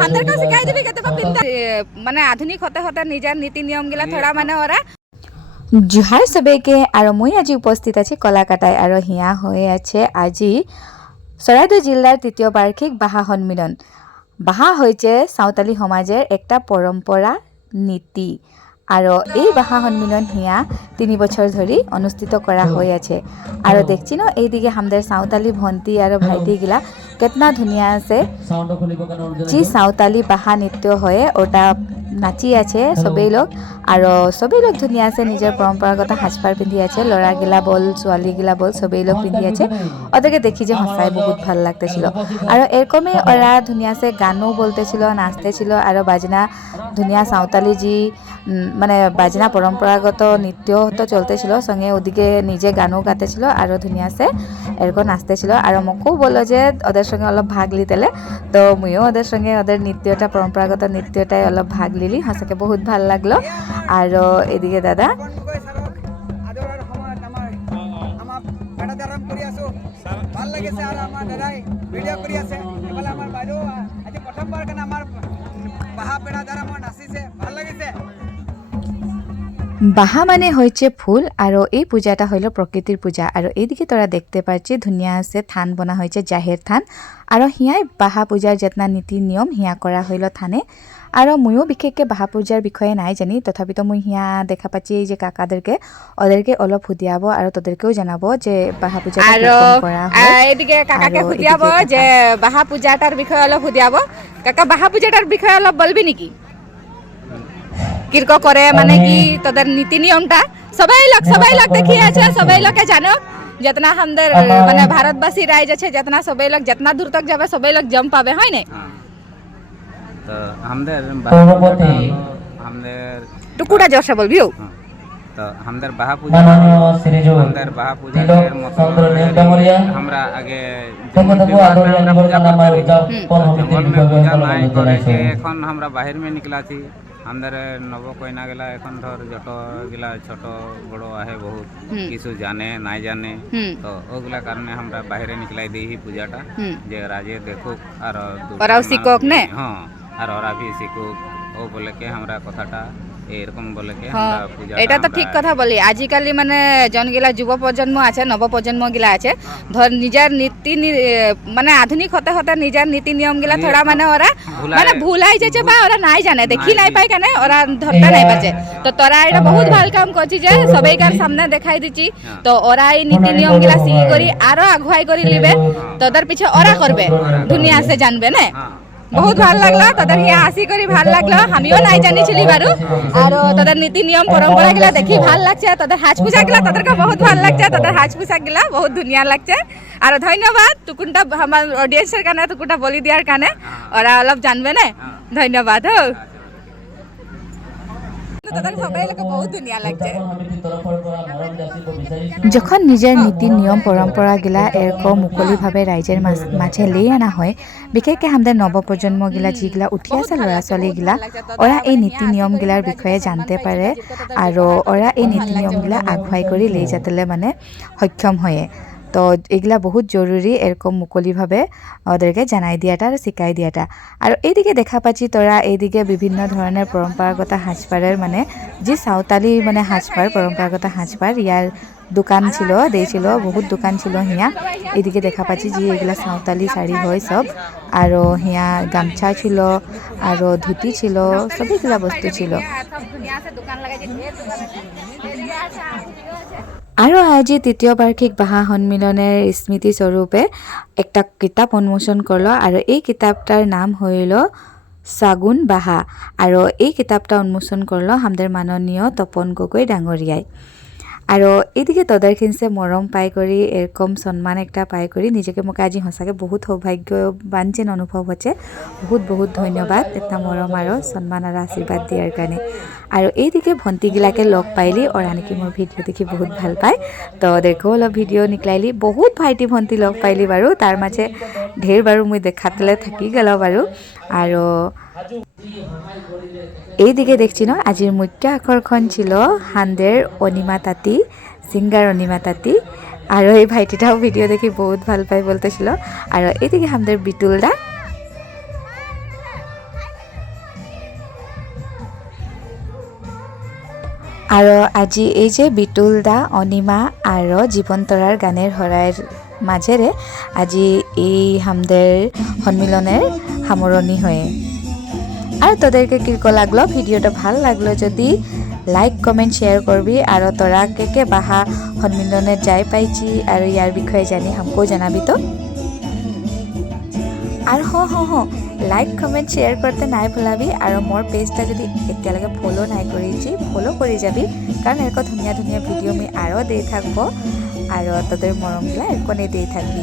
হান্দার কাছে শিখাই দিবি কেতে পিন্তা মানে আধুনিক হতে হতে নিজের নীতি নিয়ম গিলা থোড়া মানে ওরা জুহার সবেকে আর মই আজি উপস্থিত আছি কলাকাটায় আর হিয়া হয়ে আছে আজি চৰাইদেউ জিলাৰ তৃতীয় বাৰ্ষিক বাহা সন্মিলন। বাহা হয়েছে সাঁওতালি সমাজের একটা পরম্পরা নীতি আর এই বাহা সন্মিলন হিয়া 3 বছর ধরে অনুষ্ঠিত করা হয়ে আছে। আর দেখছি না এইদিকে আমাদের সাঁওতালি ভন্টি আর ভাইটি গিলা কেতনা ধুনিয়া আছে, যে সাঁওতালি বাহা নৃত্য হয়ে ওটা নাচি আছে সবেই লোক আর সবেই লোক ধুনিয়া আছে, নিজের পরম্পরাগত সাজপার পিন্ধি আছে, লড়াগিলা বল ছোৱালীগিলা বল সবেই লোক পিন্ধি আছে। ওদেরকে দেখি যে সঁচাই বহুত ভাল লাগতেছিল আর এরকমই ওরা ধুনিয়া আছে গানও বলতেছিল, নাচতেছিল আর বাজনা ধুনিয়া সাঁওতালি যে মানে বাজনা পরম্পরাগত নৃত্য তো চলতেছিল, সঙ্গে ওদিকে নিজে গানও গাতেছিল আর ধুনিয়া আছে এরকম নাচতেছিল। আর মোকও বললো যে ওদের সঙ্গে অলপ ভাগ লিতেলে, তো মুইও ওদের সঙ্গে ওদের নৃত্যটা পরম্পরাগত নৃত্যটাই অলপ ভাগ লিলি, হাসাকে বহুত ভাল লাগলো। আর এদিকে দাদা ভাল লাগিছে আর আমার দাদাই ভিডিও কৰি আছে, এফালে আমার বাইদেউ আজি প্রথমবার কেন আমার বাহা পেড়া দ্বারা আমার নাচিছে, ভাল লাগিছে। বাহা মানে হয়েছে ফুল আর এই পূজাটা হইল প্রকৃতির পূজা। আর এইদিকে তোরা দেখতে পাচ্ছি ধুনিয়া আছে থান বনা হয়েছে জাহের থান আর হিয়াই বাহা পূজার যেতনা নীতি নিয়ম হিয়া করা হইল থানে। আর ময়ও বিশেষকে বাহা পূজার বিষয়ে নাই জানি, তথাপিতো মই হিয়া দেখা পাচ্ছি এই যে কাকাদেরকে ওদেরকে অলপ সুধিয়াব আর তোদেরকেও জানাবো যে বাহা পূজা করা হয়। এইদিকে কাকাকে সুধিয়াব যে বাহা পূজাটার বিষয়ে অলপ সুধিয়াব। কাকা বাহা পূজাটার বিষয়ে অলপ বলবি নাকি, কিরকম করে মানে কি তোদের নীতি নিয়মটা সবাই লোক দেখি আছে, সবাই লোকে জানো जितना हमদের মানে ভারতবাসী রাইজ আছে जितना সবাই লোক जितना दूर तक যাবে সবাই লোক জম পাবে, হয় না? তো আমাদের টুকুটা জোরসে বলবিও। তো আমাদের বাহা পূজা আমরা আগে এখন আমরা বাহির মে নিকলাছি, আমাদের নব কইনা গেলা এখন ধর যত গিলা ছোট বড় আহে বহুত কিছু জানে নাই জানে, তো ওগুলা কারণে আমরা বাইরে নিকলাই দিই পূজাটা যে রাজে দেখুক আর ওরাও শিখুক না, হ্যাঁ আর ওরা ভি শিখুক, ও বলে কে আমরা কথাটা এরকম বলে কে আমরা পূজা। এটা তো ঠিক কথা বলি, আজিকালি মানে জনগিলা যুব প্রজন্ম আছে নব প্রজন্ম গিলা আছে ধর নিজের নীতি মানে আধুনিক হতে হতে নিজের নীতি নিয়ম গিলা থোড়া মানে ওরা মানে ভুলাই যাচ্ছে বা ওরা নাই জানে দেখি নাই পাই কেন ওরা ধরতে নাই পাচ্ছে। তো তোরা এটা বহুত ভাল কাম করছি যে সবাইকার সামনে দেখাই দিচ্ছি, তো ওরা এই নীতি নিয়ম গিলা শিখি করি আরো আগুয়াই করি লিবে, তোদের পিছে ওরা করবে দুনিয়া সে জানবে না। বহুত ভাল লাগলো তোদের হিয়া আসি করি ভাল লাগলো, আমিও নাই জানিছিলি বারু আর তোদের নীতি নিয়ম পরম্পরা গিলা দেখি ভাল লাগছে, তোদের হাজ পোশাক গিলা তোদেরকে বহুত ভাল লাগছে, তোদের হাজ পোশাক গিলা বহুত ধুনিয়া লাগছে। আর ধন্যবাদ টুকুনটা আমার অডিয়েন্সের কানে টুকুনটা বলি দিয়ার কানে, ওরা অলপ জানবে না, ধন্যবাদ। যখন নিজের নীতি নিয়ম পরম্পরা গিলা এরকম মুকলিভাবে রাইজের মাঝে লেই আনা হয়, বিশেষকে আমাদের নবপ্রজন্ম গিলা যেগুলা উঠি আছে ল'ৰা ছোৱালী গিলা ওরা এই নীতি নিয়ম গিলার বিষয়ে জানতে পারে আর ওরা এই নীতি নিয়ম গিলা আগুৱাই করে লেই যাতে মানে সক্ষম হয়ে। তো এগুলা বহুত জরুরি এরকম মুকলিভাবে ওদেরকে জানাই দিয়াটা আর শিকাই দিয়াটা। আর এইদিকে দেখা পাচ্ছি তোরা এইদিকে বিভিন্ন ধরনের পরম্পরাগত সাজপারের মানে যে সাঁওতালি মানে সাজপার পরম্পরাগত সাজপার ইয়ার দোকান ছিল দিয়েছিল, বহুত দোকান ছিল হিয়া। এদিকে দেখা পাচ্ছি যে এগুলা সাঁওতালি শাড়ি হয় সব, আর হিয়া গামছা ছিল আর ধুতি ছিল, সবগুলা বস্তু ছিল। আৰু আজি তৃতীয় বার্ষিক বাহা সন্মিলনের স্মৃতিস্বরূপে একটা কিতাব উন্মোচন করলো আর এই কিতাবটার নাম হইল সাগুন বাহা। আর এই কিতাবটা উন্মোচন করলো আমাদের মাননীয় তপন গগৈ ডাঙরিয়ায়। আর এইদিকে তোদের খিনছে মরম পাই করি এরকম সম্মান একটা পাই করি নিজেকে মোক আজি সঁচাকে বহুত সৌভাগ্যবান যেন অনুভব হচ্ছে। বহুত বহুত ধন্যবাদ এটা মরম আর সম্মান আর আশীর্বাদ দিয়ার কারণে। আর এইদিকে ভন্টিগিলাকে লগ পাইলি ওরা নাকি মোর ভিডিও দেখি বহুত ভাল পায়, তো ওদেরকেও অলপ ভিডিও নিকলাইলি। বহুত ভাইটি ভন্টি লগ পাইলি বারু, তার মাঝে ঢের বারু মুই দেখাতলে থাকি গেল বারু। আর এইদিকে দেখছি না আজির মুখ্য আকর্ষণ ছিল হান্দের অনিমা তাঁতি, সিঙ্গার অনিমা তাঁতি। আর এই ভাইটিটাও ভিডিও দেখি বহুত ভাল পাই বলতেছিল। আর এদিকে আমাদের বিটুলদা আৰু আজি এই যে বিটুলদা অনিমা আৰু জীৱন্তৰাৰ গানের হৰাইৰ মাজেৰে আজি এই আমাদের সন্মিলনের সামৰণি হয়। আর তোদেরকে কিরকম লাগলো ভিডিওটা ভাল লাগলো যদি লাইক কমেন্ট শেয়ার করবি আর তোরা কে বাহা সন্মিলনে যাই পাইছি আর ইয়ার বিষয়ে জানি हमको জানাবি তো। আর লাইক কমেন্ট শেয়ার করতে নাই ভুলাবি আর মোর পেজটা যদি এতিয়ালৈকে ফলো নাই কৰিছি ফলো কৰি যাবি কারণ এরকম ধুনিয়া ধুনিয়া ভিডিও আমি আরও দিয়ে থাকবো আর তোদের মরমগুলা এরকমই দিয়ে থাকবি।